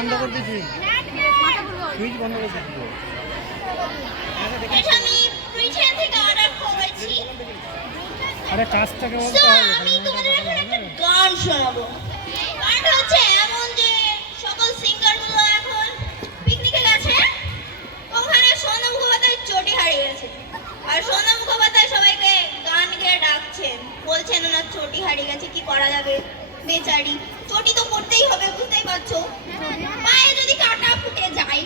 বন্ধ করে দিয়েছি। সুইচ বন্ধ করে দিয়েছি। আরে কাজটাকে বলতে হবে গান শোনাবো। সকল সিঙ্গারগুলো এখন পিকনিকে গেছে ওখানে সোনা মুখোপাধ্যায় চটি হারিয়ে গেছে। আর সোনা মুখোপাধ্যায় সবাইকে গান গেয়ে ডাকছেন বলছেন ওনার চটি হারিয়ে গেছে কি করা যাবে? বেচারি। চটি তো পড়তেই হবে বুঝতেই পারছ? পায়ে যদি কাটা ফুটে যায়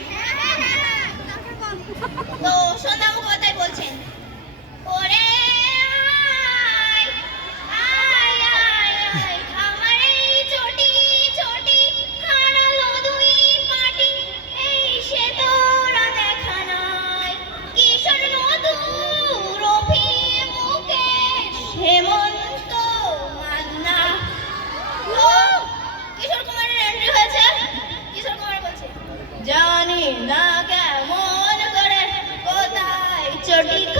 কোথায়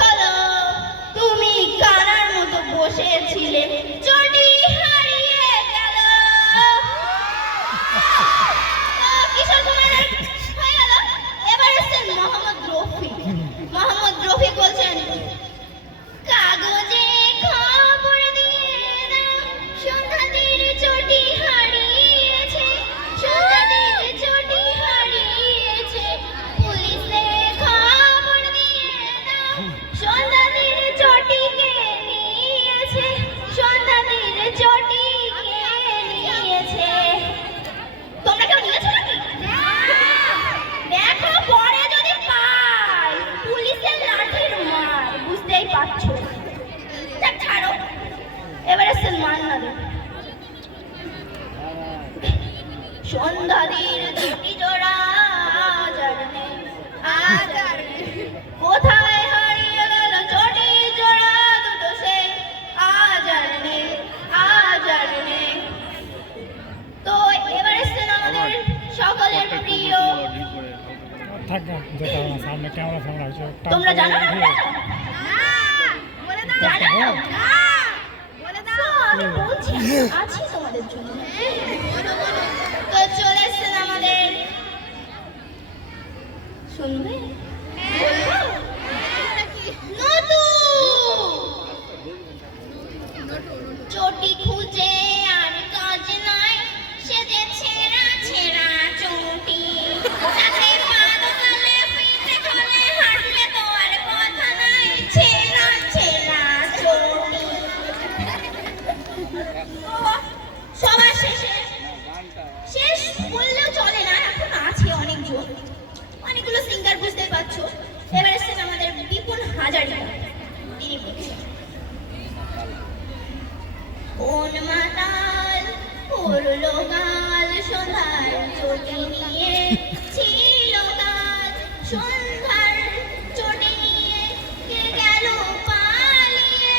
এবার এসছে মান্না দে দুটি জোড়া জানে। কোথায় হারিয়ে গেল চটি জোড়া দুটো সে তো এবার এসছেন আমাদের সকলের প্রিয় তোমরা জানো না। জানো? না। আমি বলছি আছি তোমাদের জন্য। বিপুল হাজারি তিনি বলছেন চটি নিয়ে ছিল কে গেল পালিয়ে?